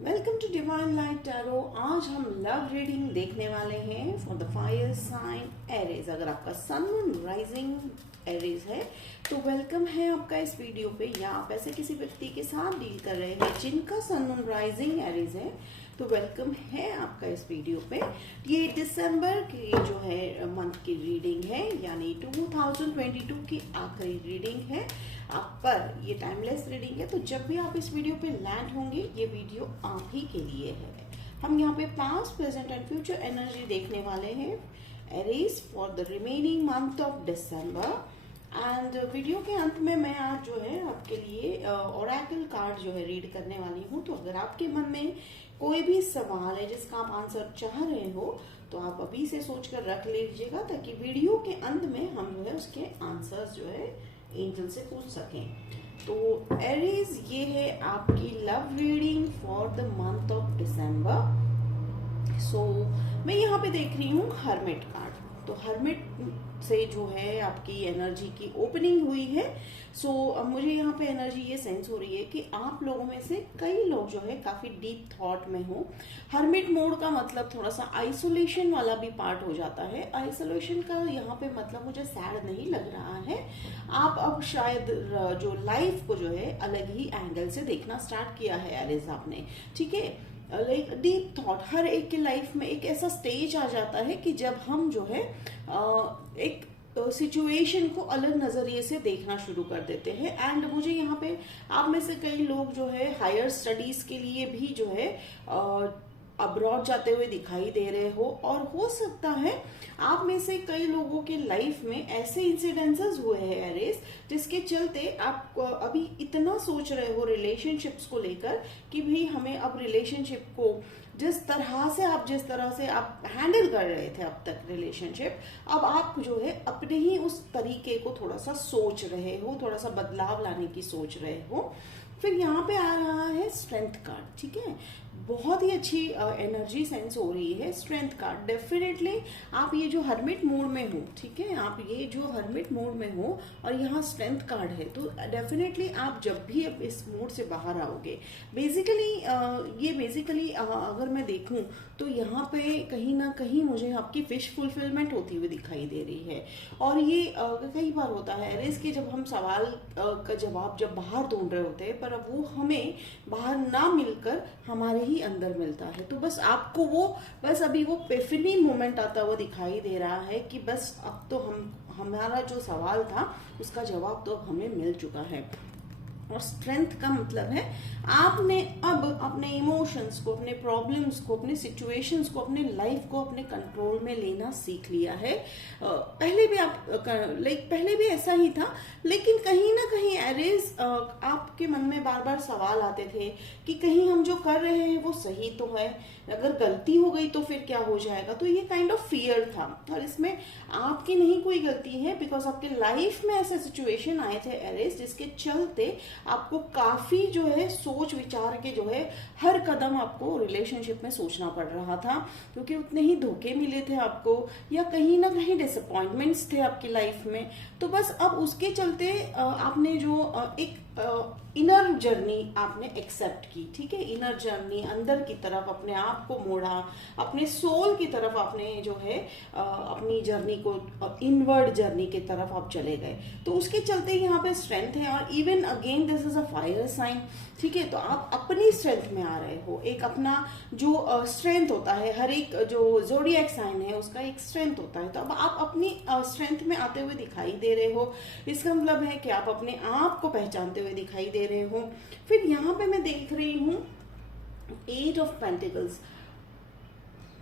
Welcome to divine light tarot. आज हम love reading देखने वाले हैं for the fire sign Aries. अगर आपका सन मून राइजिंग एरीज है तो वेलकम है आपका इस वीडियो पे, या आप ऐसे किसी व्यक्ति के साथ डील कर रहे हैं जिनका सन मून राइजिंग एरीज है तो वेलकम है आपका इस वीडियो पे। ये दिसंबर की जो है मंथ की रीडिंग है, यानी 2022 की आखिरी रीडिंग है आप पर। ये टाइमलेस रीडिंग है, तो जब भी आप इस वीडियो पे लैंड होंगे ये वीडियो आप ही के लिए है। हम यहाँ पे past, present and future energy देखने वाले हैं Aries for the remaining month of December. And video के अंत में मैं आज जो है आपके लिए ओरेकल कार्ड जो है रीड करने वाली हूँ। तो अगर आपके मन में कोई भी सवाल है जिसका आप आंसर चाह रहे हो तो आप अभी से सोच कर रख लीजिएगा, ताकि वीडियो के अंत में हम जो है उसके आंसर्स जो है एंजल से पूछ सकें। तो एरीज, ये है आपकी love reading for the month of December. So मैं यहाँ पे देख रही हूँ हर्मिट कार्ड। तो हर्मिट से जो है आपकी एनर्जी की ओपनिंग हुई है। सो मुझे यहाँ पे एनर्जी ये सेंस हो रही है कि आप लोगों में से कई लोग जो है काफी डीप थॉट में हो। हर्मिट मोड का मतलब थोड़ा सा आइसोलेशन वाला भी पार्ट हो जाता है। आइसोलेशन का यहाँ पे मतलब मुझे सैड नहीं लग रहा है। आप अब शायद जो लाइफ को जो है अलग ही एंगल से देखना स्टार्ट किया है एरीज आपने, ठीक है। लाइक डीप थॉट, हर एक की लाइफ में एक ऐसा स्टेज आ जाता है कि जब हम जो है एक सिचुएशन को अलग नजरिए से देखना शुरू कर देते हैं। एंड मुझे यहाँ पे आप में से कई लोग जो है हायर स्टडीज के लिए भी जो है अब्रॉड जाते हुए दिखाई दे रहे हो, और हो सकता है आप में से कई लोगों के लाइफ में ऐसे इंसिडेंसेस हुए हैं एरीज, जिसके चलते आप अभी इतना सोच रहे हो रिलेशनशिप्स को लेकर कि भाई हमें अब रिलेशनशिप को जिस तरह से आप हैंडल कर रहे थे अब तक रिलेशनशिप, अब आप जो है अपने ही उस तरीके को थोड़ा सा सोच रहे हो, थोड़ा सा बदलाव लाने की सोच रहे हो। फिर यहाँ पे आ रहा है स्ट्रेंथ कार्ड, ठीक है। बहुत ही अच्छी एनर्जी सेंस हो रही है स्ट्रेंथ कार्ड। डेफिनेटली आप ये जो हर्मिट मोड में हो, ठीक है, आप ये जो हर्मिट मोड में हो और यहाँ स्ट्रेंथ कार्ड है, तो डेफिनेटली आप जब भी अब इस मोड से बाहर आओगे, बेसिकली अगर मैं देखूं तो यहाँ पे कहीं ना कहीं मुझे आपकी विश फुलफिलमेंट होती हुई दिखाई दे रही है। और ये कई बार होता है एरीज कि जब हम सवाल का जवाब जब बाहर ढूंढ रहे होते हैं, पर अब वो हमें बाहर ना मिलकर हमारे ही अंदर मिलता है। तो बस आपको बस अभी वो एपिफनी मोमेंट आता हुआ दिखाई दे रहा है कि बस अब तो हमारा जो सवाल था उसका जवाब तो अब हमें मिल चुका है। और स्ट्रेंथ का मतलब है आपने अब अपने इमोशंस को, अपने प्रॉब्लम्स को, अपने सिचुएशंस को, अपने लाइफ को अपने कंट्रोल में लेना सीख लिया है। पहले भी ऐसा ही था, लेकिन कहीं ना कहीं एरीज आपके मन में बार बार सवाल आते थे कि कहीं हम जो कर रहे हैं वो सही तो है, अगर गलती हो गई तो फिर क्या हो जाएगा। तो ये काइंड ऑफ फियर था, और इसमें आपकी नहीं कोई गलती है, बिकॉज आपके लाइफ में ऐसे सिचुएशन आए थे एरीज जिसके चलते आपको काफी जो है सोच विचार के जो है हर कदम आपको रिलेशनशिप में सोचना पड़ रहा था, क्योंकि उतने ही धोखे मिले थे आपको, या कहीं ना कहीं डिसअपॉइंटमेंट्स थे आपकी लाइफ में। तो बस अब उसके चलते आपने जो एक इनर जर्नी आपने एक्सेप्ट की, ठीक है। इनर जर्नी, अंदर की तरफ अपने आप को मोड़ा, अपने सोल की तरफ आपने जो है अपनी जर्नी को, इनवर्ड जर्नी की तरफ आप चले गए। तो उसके चलते यहाँ पे स्ट्रेंथ है। और even again this is a fire sign, ठीक है। तो आप अपनी स्ट्रेंथ में आ रहे हो। एक अपना जो स्ट्रेंथ होता है, हर एक जो जोडिएक साइन है उसका एक स्ट्रेंथ होता है। तो अब आप अपनी स्ट्रेंथ में आते हुए दिखाई दे रहे हो। इसका मतलब है कि आप अपने आप को पहचानते हुए दिखाई दे रहे हो। फिर यहाँ पे मैं देख रही हूँ 8 of pentacles.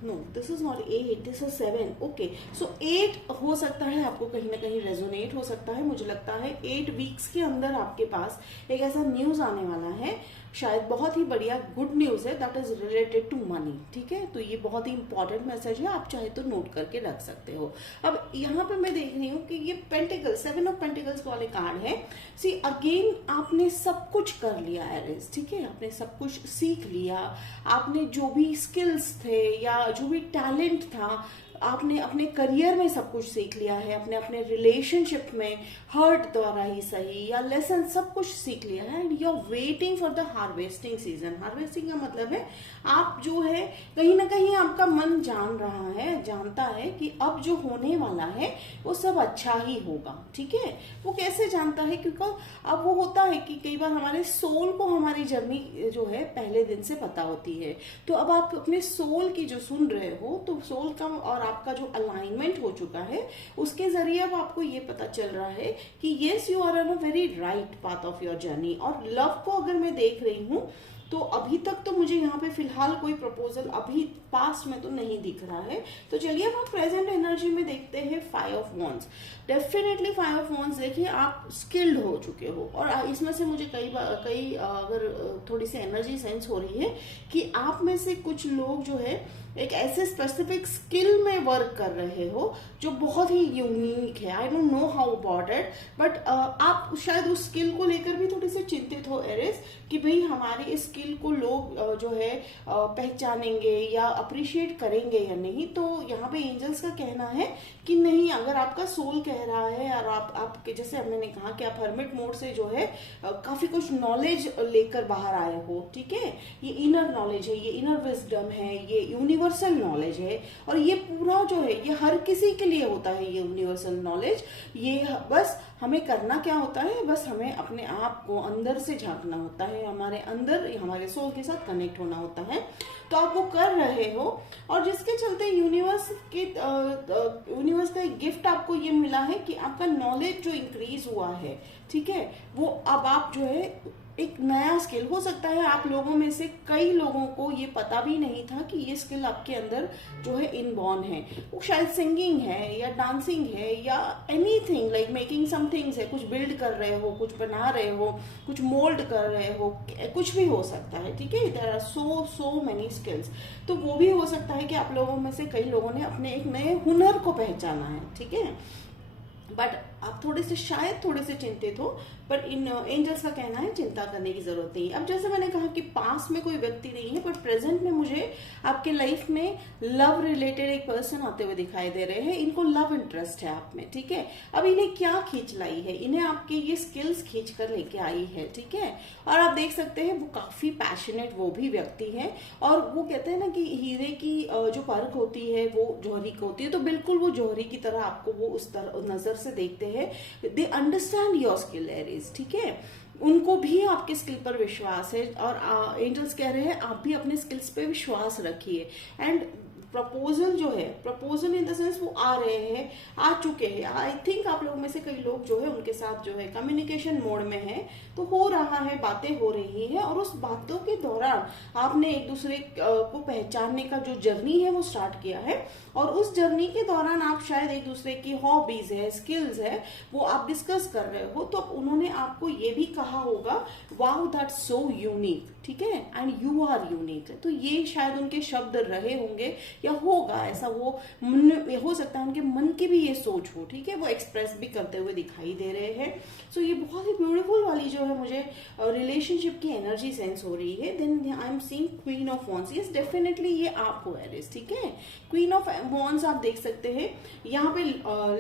No, this is not 8, this is 7। Okay, so 8 हो सकता है आपको कहीं ना कहीं रेजोनेट हो सकता है। मुझे लगता है 8 वीक्स के अंदर आपके पास एक ऐसा न्यूज आने वाला है, शायद बहुत ही बढ़िया गुड न्यूज है, that is related to money, ठीक है। तो ये बहुत ही इंपॉर्टेंट मैसेज है, आप चाहे तो नोट करके रख सकते हो। अब यहाँ पे मैं देख रही हूँ कि ये पेंटिकल्स, 7 ऑफ पेंटिकल्स वाले कार्ड है। सी अगेन आपने सब कुछ कर लिया एरीज, ठीक है। आपने सब कुछ सीख लिया, आपने जो भी स्किल्स थे या जो भी टैलेंट था आपने अपने करियर में सब कुछ सीख लिया है, अपने अपने रिलेशनशिप में हर्ट द्वारा ही सही या लेसन सब कुछ सीख लिया है, and you are waiting for the harvesting season. Harvesting का मतलब है आप जो है कहीं ना कहीं आपका मन जान रहा है, जानता है कि अब जो होने वाला है वो सब अच्छा ही होगा, ठीक है। वो कैसे जानता है? क्योंकि अब वो होता है कि कई बार हमारे सोल को हमारी जर्नी जो है पहले दिन से पता होती है। तो अब आप अपने सोल की जो सुन रहे हो, तो सोल का और आपका जो अलाइनमेंट हो चुका है उसके जरिए अब आपको ये पता चल रहा है कि yes you are on a very right path of your journey. और लव को अगर मैं देख रही हूँ तो अभी तक तो मुझे यहाँ पे फिलहाल कोई प्रपोजल अभी पास्ट में तो नहीं दिख रहा है। तो चलिए अब हम प्रेजेंट एनर्जी में देखते हैं 5 of wands. Definitely 5 of wands देखिए आप स्किल्ड हो चुके हो, और इसमें से मुझे कई अगर थोड़ी सी एनर्जी सेंस हो रही है कि आप में से कुछ लोग जो है एक ऐसे स्पेसिफिक स्किल में वर्क कर रहे हो जो बहुत ही यूनिक है। I don't know how about it, but आप शायद उस स्किल को लेकर भी थोड़ी सी चिंतित हो एरिस कि भाई हमारी इस स्किल को लोग जो है पहचानेंगे या अप्रिशिएट करेंगे या नहीं। तो यहाँ पे एंजल्स का कहना है कि नहीं, अगर आपका सोल कह रहा है और आपके जैसे मैंने कहा कि आप हर्मिट मोड से जो है काफी कुछ नॉलेज लेकर बाहर आए हो, ठीक है। ये इनर नॉलेज है, ये इनर विजडम है, ये यूनिवर्सल नॉलेज है, और ये पूरा जो है ये हर किसी के लिए होता है ये यूनिवर्सल नॉलेज। ये बस हमें करना क्या होता है, बस हमें अपने आप को अंदर से झांकना होता है, हमारे अंदर हमारे सोल के साथ कनेक्ट होना होता है। तो आप वो कर रहे हो, और जिसके चलते यूनिवर्स का एक गिफ्ट आपको ये मिला है कि आपका नॉलेज जो इंक्रीज हुआ है, ठीक है, वो अब आप जो है एक नया स्किल हो सकता है। आप लोगों में से कई लोगों को ये पता भी नहीं था कि ये स्किल आपके अंदर जो है इनबॉर्न है। वो शायद सिंगिंग है या डांसिंग है या anything like making some things है, कुछ बिल्ड कर रहे हो, कुछ बना रहे हो, कुछ मोल्ड कर रहे हो, कुछ भी हो सकता है, ठीक है। There are so many skills. तो वो भी हो सकता है कि आप लोगों में से कई लोगों ने अपने एक नए हुनर को पहचाना है, ठीक है। बट आप शायद थोड़े से चिंतित हो, पर इन एंजल्स का कहना है चिंता करने की जरूरत नहीं है। अब जैसे मैंने कहा कि पास में कोई व्यक्ति नहीं है, पर प्रेजेंट में मुझे आपके लाइफ में लव रिलेटेड एक पर्सन आते हुए दिखाई दे रहे हैं। इनको लव इंटरेस्ट है आप में, ठीक है। अब इन्हें क्या खींच लाई है? इन्हें आपके ये स्किल्स खींच कर लेके आई है, ठीक है। और आप देख सकते हैं वो काफी पैशनेट वो भी व्यक्ति है, और वो कहते हैं ना कि हीरे की जो परख होती है वो जौहरी की होती है, तो बिल्कुल वो जौहरी की तरह आपको वो उस तरह नजर से देखते हैं। They understand your skill Aries, ठीक है। उनको भी आपके स्किल पर विश्वास है, और एंजल्स कह रहे हैं आप भी अपने स्किल्स पे विश्वास रखिए। एंड प्रपोजल जो है, प्रपोजल इन द सेंस वो आ रहे हैं, आ चुके हैं। आई थिंक आप लोगों में से कई लोग जो है उनके साथ जो है कम्युनिकेशन मोड में है, तो हो रहा है, बातें हो रही है, और उस बातों के दौरान आपने एक दूसरे को पहचानने का जो जर्नी है वो स्टार्ट किया है, और उस जर्नी के दौरान आप शायद एक दूसरे की हॉबीज है, स्किल्स है, वो आप डिस्कस कर रहे हो। तो उन्होंने आपको ये भी कहा होगा वाओ दैट्स सो यूनिक, ठीक है, एंड यू आर यूनिक। तो ये शायद उनके शब्द रहे होंगे या होगा ऐसा, वो हो सकता है उनके मन की भी ये सोच हो, ठीक है, वो एक्सप्रेस भी करते हुए दिखाई दे रहे हैं। सो ये बहुत ही ब्यूटीफुल वाली जो है मुझे रिलेशनशिप की एनर्जी सेंस हो रही है। Then I am seeing queen of wands. Yes definitely ये आप हो एरिस, ठीक है। क्वीन ऑफ वॉन्ड्स आप देख सकते हैं यहाँ पे,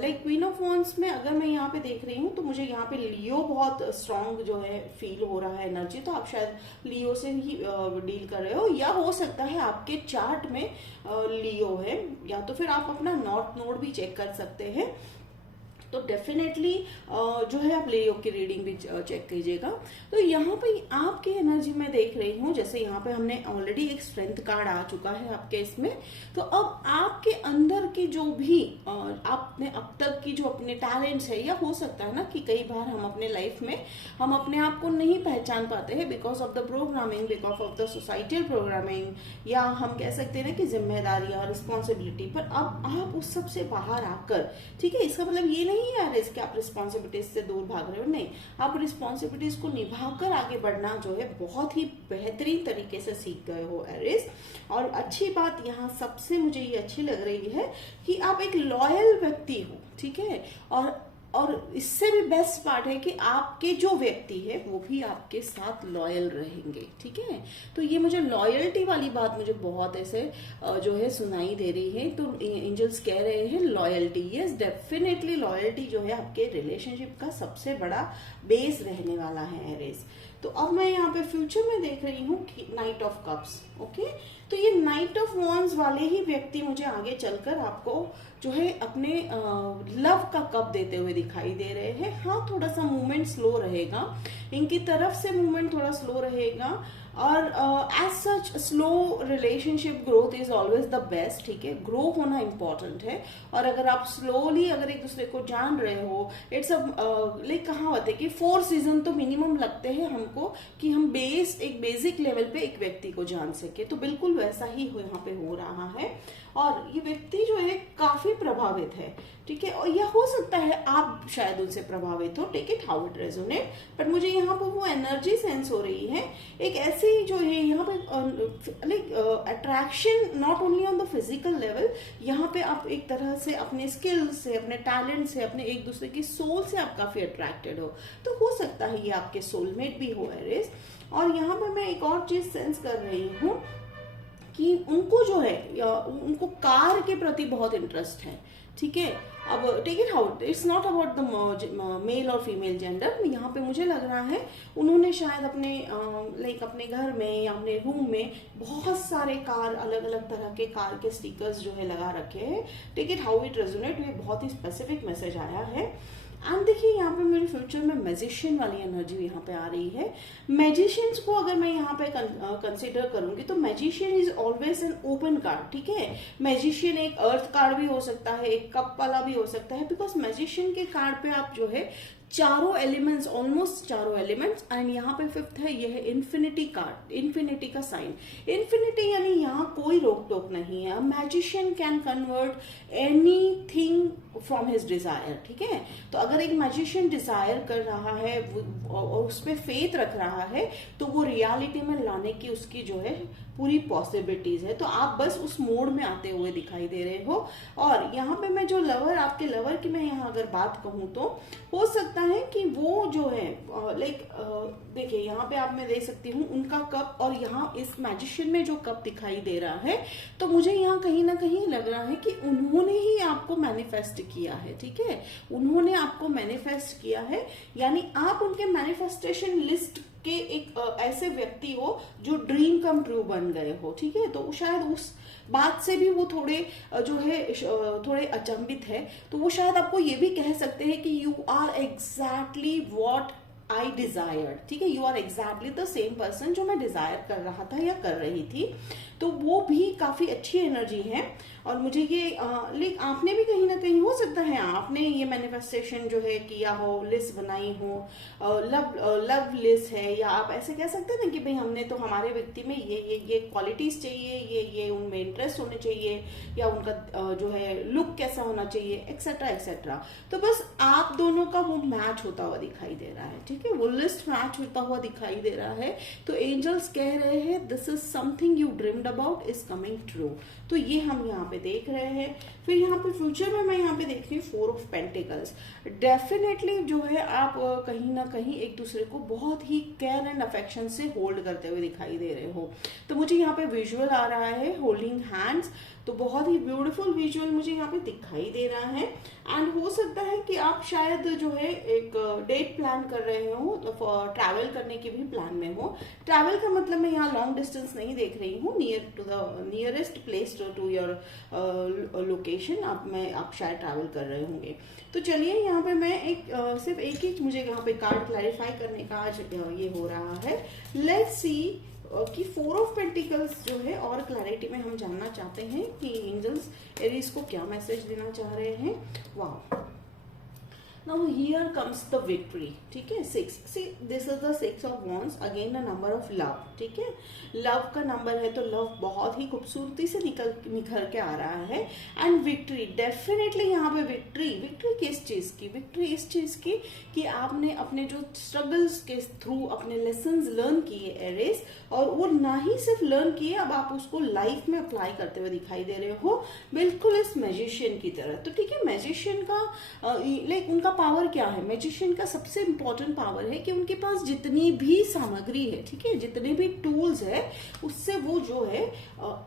लाइक क्वीन ऑफ वॉन्ड्स में अगर मैं यहाँ पे देख रही हूँ तो मुझे यहाँ पे लियो बहुत स्ट्रांग जो है फील हो रहा है एनर्जी। तो आप शायद लियो से ही डील कर रहे हो, या हो सकता है आपके चार्ट में लियो है, या तो फिर आप अपना नॉर्थ नोड भी चेक कर सकते हैं। तो डेफिनेटली जो है आप लियो की रीडिंग भी चेक कीजिएगा। तो यहाँ पे आपकी एनर्जी में देख रही हूँ, जैसे यहाँ पे हमने ऑलरेडी एक स्ट्रेंथ कार्ड आ चुका है आपके इसमें। तो अब आपके अंदर की जो भी आपने अब तक की जो अपने टैलेंट्स है, या हो सकता है ना कि कई बार हम अपने लाइफ में हम अपने आप को नहीं पहचान पाते हैं because of the programming, because of the societal programming, या हम कह सकते हैं ना कि जिम्मेदारियां, रिस्पॉन्सिबिलिटी। पर अब आप उस सब से बाहर आकर, ठीक है, इसका मतलब ये नहीं है एरिस कि आप रिस्पॉन्सिबिलिटीज से दूर भाग रहे हो, नहीं, आप रिस्पॉन्सिबिलिटीज को निभाकर आगे बढ़ना जो है बहुत ही बेहतरीन तरीके से सीख गए हो एरिस। और अच्छी बात यहाँ सबसे मुझे ये अच्छी लग रही है कि आप एक लॉयल व्यक्ति हो, ठीक है, और और इससे भी बेस्ट पार्ट है कि आपके जो व्यक्ति है वो भी आपके साथ लॉयल रहेंगे, ठीक है। तो ये मुझे लॉयल्टी वाली बात मुझे बहुत ऐसे जो है सुनाई दे रही है। तो एंजल्स कह रहे हैं लॉयल्टी, यस डेफिनेटली लॉयल्टी जो है आपके रिलेशनशिप का सबसे बड़ा बेस रहने वाला है एरीज। तो अब मैं यहाँ पे फ्यूचर में देख रही हूँ नाइट ऑफ कप्स, ओके। तो ये नाइट ऑफ वॉन्ड्स वाले ही व्यक्ति मुझे आगे चलकर आपको जो है अपने लव का कप देते हुए दिखाई दे रहे हैं। हाँ, थोड़ा सा मूवमेंट स्लो रहेगा, इनकी तरफ से मूवमेंट थोड़ा स्लो रहेगा, और as such slow relationship growth is always the best, ठीक है। ग्रो होना इंपॉर्टेंट है, और अगर आप स्लोली अगर एक दूसरे को जान रहे हो, इट्स लाइक कहावत है कि 4 सीजन तो मिनिमम लगते हैं हमको कि हम एक बेसिक लेवल पे एक व्यक्ति को जान सके। तो बिल्कुल वैसा ही यहाँ पे हो रहा है, और ये व्यक्ति जो है काफी प्रभावित है, ठीक है। और यह हो सकता है आप शायद उनसे प्रभावित हो, take it how it resonate, but मुझे यहाँ पर वो एनर्जी सेंस हो रही है, एक ऐसी जो है यहाँ पे like attraction not only on the physical level, यहाँ पे आप एक तरह से अपने स्किल्स से, अपने टैलेंट से, अपने एक दूसरे की सोल से आप काफी अट्रैक्टेड हो। तो हो सकता है ये आपके सोलमेट भी हो एरीज। और यहाँ पे मैं एक और चीज सेंस कर रही हूँ कि उनको जो है उनको कार के प्रति बहुत इंटरेस्ट है, ठीक है। अब take it out, it's not about the male और फीमेल जेंडर। यहाँ पे मुझे लग रहा है उन्होंने शायद अपने लाइक अपने घर में या अपने रूम में बहुत सारे कार, अलग अलग तरह के कार के स्टिकर्स जो है लगा रखे हैं। Take it how it resonate, ये बहुत ही स्पेसिफिक मैसेज आया है। एंड देखिए यहाँ पे मेरे फ्यूचर में मैजिशियन वाली एनर्जी यहाँ पे आ रही है। मैजिशियंस को अगर मैं यहाँ पे कंसिडर करूंगी तो magician is always an open card, ठीक है। मैजिशियन एक अर्थ कार्ड भी हो सकता है, एक कप वाला भी हो सकता है, बिकॉज मैजिशियन के कार्ड पे आप जो है चारों एलिमेंट्स, ऑलमोस्ट चारों एलिमेंट्स, एंड यहाँ पे 5th है, यह है इन्फिनिटी कार्ड, इन्फिनिटी का साइन। इन्फिनिटी यानी यहाँ कोई रोक टोक नहीं है। Magician can convert anything from his Dzire, ठीक है। तो अगर एक मैजिशियन डिजायर कर रहा है और उस पर फेथ रख रहा है तो वो रियलिटी में लाने की उसकी जो है पूरी पॉसिबिलिटीज है। तो आप बस उस मोड में आते हुए दिखाई दे रहे हो। और यहाँ पे मैं जो आपके लवर की मैं यहाँ अगर बात कहूँ तो हो सकता है कि वो जो है लाइक देखिए यहाँ पे आप मैं देख सकती हूँ उनका कप, और यहाँ इस मैजिशियन में जो कप दिखाई दे रहा है, तो मुझे यहाँ कहीं ना कहीं लग रहा है कि उन्होंने ही आपको मैनिफेस्ट किया है, ठीक है। उन्होंने आपको मैनिफेस्ट किया है, यानी आप उनके मैनिफेस्टेशन लिस्ट के एक ऐसे व्यक्ति हो जो ड्रीम कम ट्रू बन गए हो, ठीक है। तो शायद उस बात से भी वो थोड़े जो है थोड़े अचंभित है। तो वो शायद आपको ये भी कह सकते हैं कि you are exactly what I desire, ठीक है। You are exactly the same person जो मैं डिजायर कर रहा था या कर रही थी। तो वो भी काफी अच्छी एनर्जी है। और मुझे ये लाइक आपने भी कहीं ना कहीं हो सकता है आपने ये मैनिफेस्टेशन जो है किया हो, लिस्ट बनाई हो, लव लिस्ट है, या आप ऐसे कह सकते हैं ना कि भाई हमने तो हमारे व्यक्ति में ये क्वालिटीज चाहिए, ये उनमें इंटरेस्ट होने चाहिए, या उनका जो है लुक कैसा होना चाहिए, एक्सेट्रा एक्सेट्रा। तो बस आप दोनों का वो मैच होता हुआ दिखाई दे रहा है, ठीक है। वो लिस्ट मैच होता हुआ दिखाई दे रहा है। तो एंजल्स कह रहे हैं this is something you dreamed about is coming true. तो ये हम यहाँ पे देख रहे हैं। फिर यहाँ पे फ्यूचर में मैं यहाँ पे देख रही हूँ 4 ऑफ पेंटिकल्स। डेफिनेटली जो है आप कहीं ना कहीं एक दूसरे को बहुत ही केयर एंड अफेक्शन से होल्ड करते हुए दिखाई दे रहे हो। तो मुझे यहाँ पे विजुअल आ रहा है होल्डिंग हैंड्स, तो बहुत ही ब्यूटीफुल विजुअल मुझे यहाँ पे दिखाई दे रहा है। एंड हो सकता है कि आप शायद जो है एक डेट प्लान कर रहे हो, तो ट्रैवल करने के भी प्लान में हो। ट्रैवल का मतलब मैं यहाँ लॉन्ग डिस्टेंस नहीं देख रही हूँ, near to the nearest place to your location आप शायद ट्रैवल कर रहे होंगे। तो चलिए यहाँ पे मैं सिर्फ एक ही मुझे यहाँ पे कार्ड क्लैरिफाई करने का आज ये हो रहा है। लेट्स सी कि 4 ऑफ पेंटिकल्स जो है और क्लैरिटी में हम जानना चाहते हैं कि एंजल्स एरीज को क्या मैसेज देना चाह रहे हैं। वाह, now here comes the victory, ठीक है। 6, see this is the 6 of wands, again the number of love, ठीक है। लव का नंबर है तो लव बहुत ही खूबसूरती से निखर के आ रहा है। एंड विक्ट्री, डेफिनेटली यहाँ पे विक्ट्री किस चीज की? विक्ट्री इस चीज की कि आपने अपने जो स्ट्रगल्स के थ्रू अपने लेसन्स लर्न किए एरीज, और वो ना ही सिर्फ लर्न किए, अब आप उसको लाइफ में अप्लाई करते हुए दिखाई दे रहे हो, बिल्कुल इस मैजिशियन की तरह। तो ठीक है, मैजिशियन का लाइक उनका पावर क्या है, मैजिशियन का सबसे इंपॉर्टेंट पावर है कि उनके पास जितनी भी सामग्री है, ठीक है, जितने भी टूल्स है, उससे वो जो है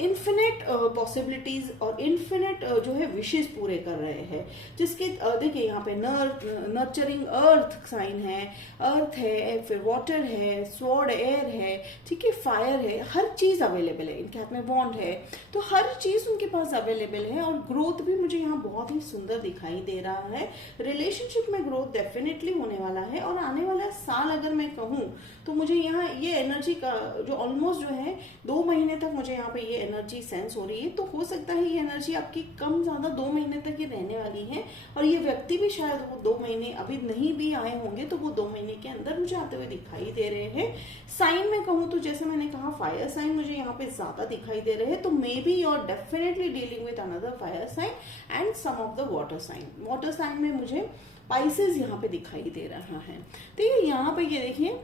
इन्फिनिट पॉसिबिलिटीज और इन्फिनिट जो है विशेष पूरे कर रहे हैं। जिसके देखिए यहाँ पे नर्चरिंग अर्थ साइन है, अर्थ है, फिर वाटर है, स्वॉर्ड एयर है, ठीक है, फायर है, हर चीज अवेलेबल है। इनके हाथ में वॉन्ड है, तो हर चीज उनके पास अवेलेबल है। और ग्रोथ भी मुझे यहाँ बहुत ही सुंदर दिखाई दे रहा है। रिलेशनशिप में ग्रोथ डेफिनेटली होने वाला है। और आने वाला साल अगर मैं कहूँ तो मुझे यहाँ ये एनर्जी का जो ऑलमोस्ट जो है 2 महीने तक मुझे यहाँ पे ये एनर्जी सेंस हो रही है। तो हो सकता है ये एनर्जी आपकी कम ज्यादा 2 महीने तक ये रहने वाली है। और ये व्यक्ति भी शायद वो 2 महीने अभी नहीं भी आए होंगे, तो वो 2 महीने के अंदर मुझे आते हुए दिखाई दे रहे हैं। साइन में कहूँ तो जैसे मैंने कहा फायर साइन मुझे यहाँ पे ज्यादा दिखाई दे रहे हैं। तो maybe you are definitely dealing with another fire sign and some of the water sign. Water sign में मुझे पाइसेस यहाँ पे दिखाई दे रहा है। तो ये यहाँ पे ये देखिए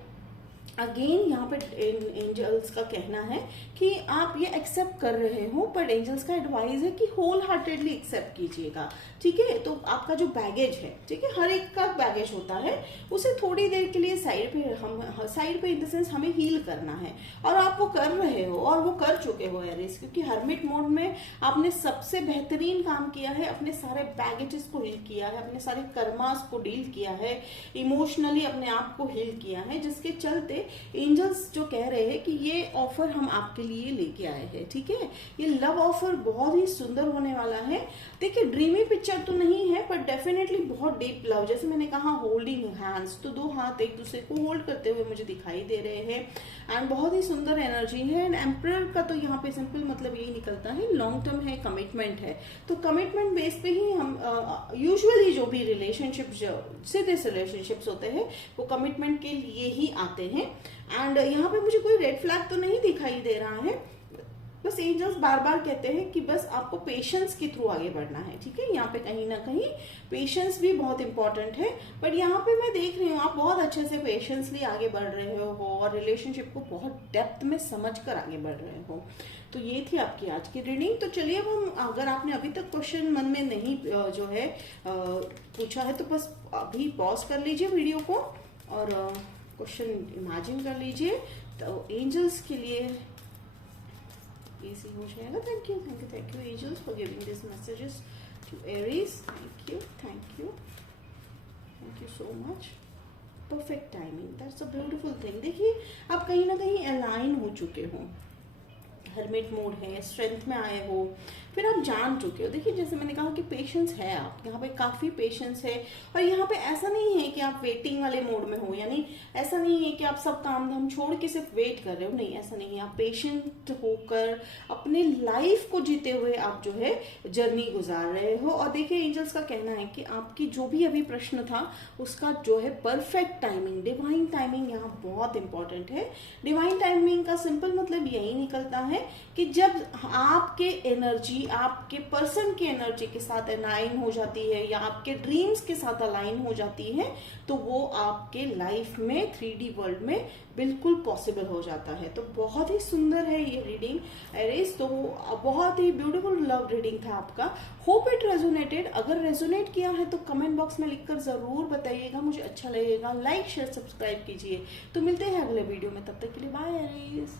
अगेन यहाँ पे एंजल्स का कहना है कि आप ये एक्सेप्ट कर रहे हो, बट एंजल्स का एडवाइस है कि होल हार्टेडली एक्सेप्ट कीजिएगा, ठीक है। तो आपका जो बैगेज है, ठीक है, हर एक का बैगेज होता है, उसे थोड़ी देर के लिए साइड पे इन द सेंस हमें हील करना है। और आप वो कर रहे हो और वो कर चुके हो एरिस, क्योंकि हर्मिट मोड में आपने सबसे बेहतरीन काम किया है, अपने सारे बैगेजेस को हील किया है, अपने सारे कर्मास को डील किया है, इमोशनली अपने आप को हील किया है, जिसके चलते एंजल्स जो कह रहे हैं कि ये ऑफर हम आपके लिए लेके आए हैं, ठीक है। ये लव ऑफर बहुत ही सुंदर होने वाला है। देखिए ड्रीमी पिक्चर तो नहीं है, पर डेफिनेटली बहुत डीप लव, जैसे मैंने कहा होल्डिंग हैंड्स, तो 2 हाथ एक दूसरे को होल्ड करते हुए मुझे दिखाई दे रहे हैं। एंड बहुत ही सुंदर एनर्जी है। एंड एम्परर का तो यहाँ पे सिंपल मतलब यही निकलता है, लॉन्ग टर्म है, कमिटमेंट है। तो कमिटमेंट बेस पे ही हम यूजुअली जो भी सीरियस रिलेशनशिप्स होते हैं वो कमिटमेंट के लिए ही आते हैं। एंड यहाँ पे मुझे कोई रेड फ्लैग तो नहीं दिखाई दे रहा है, बस एंजल्स बार बार कहते हैं कि बस आपको पेशेंस के थ्रू आगे बढ़ना है, ठीक है। यहाँ पे कहीं ना कहीं पेशेंस भी बहुत इंपॉर्टेंट है। बट यहाँ पे मैं देख रही हूँ आप बहुत अच्छे से पेशेंसली आगे बढ़ रहे हो और रिलेशनशिप को बहुत डेप्थ में समझकर आगे बढ़ रहे हो। तो ये थी आपकी आज की रीडिंग। तो चलिए अब हम, अगर आपने अभी तक क्वेश्चन मन में नहीं जो है पूछा है, तो बस अभी पॉज कर लीजिए वीडियो को और क्वेश्चन इमेजिन कर लीजिए। तो एंजल्स के लिए इजी हो जाएगा। Thank you angels for giving this messages to Aries. Thank you so much. Perfect timing, that's a beautiful thing. देखिए आप कहीं ना कहीं अलाइन हो चुके हो, हर्मिट मोड है, स्ट्रेंथ में आए हो, फिर आप जान चुके हो। देखिए जैसे मैंने कहा कि पेशेंस है, आप यहाँ पे काफी पेशेंस है। और यहाँ पे ऐसा नहीं है कि आप वेटिंग वाले मोड में हो, यानी ऐसा नहीं है कि आप सब काम धाम छोड़ के सिर्फ वेट कर रहे हो, नहीं ऐसा नहीं है। आप पेशेंट होकर अपने लाइफ को जीते हुए आप जो है जर्नी गुजार रहे हो। और देखिए एंजल्स का कहना है कि आपकी जो भी अभी प्रश्न था उसका जो है परफेक्ट टाइमिंग, डिवाइन टाइमिंग यहाँ बहुत इंपॉर्टेंट है। डिवाइन टाइमिंग का सिंपल मतलब यही निकलता है कि जब आपके एनर्जी आपके पर्सन की एनर्जी के साथ अलाइन हो जाती है या आपके ड्रीम्स के साथ अलाइन हो जाती है, तो वो आपके लाइफ में 3D वर्ल्ड में बिल्कुल पॉसिबल हो जाता है। तो बहुत ही सुंदर है ये रीडिंग एरीज। तो बहुत ही ब्यूटीफुल लव रीडिंग था आपका। Hope it resonated. अगर रेजोनेट किया है तो कमेंट बॉक्स में लिखकर जरूर बताइएगा, मुझे अच्छा लगेगा। लाइक शेयर सब्सक्राइब कीजिए। तो मिलते हैं अगले वीडियो में, तब तक के लिए बाय एरीज।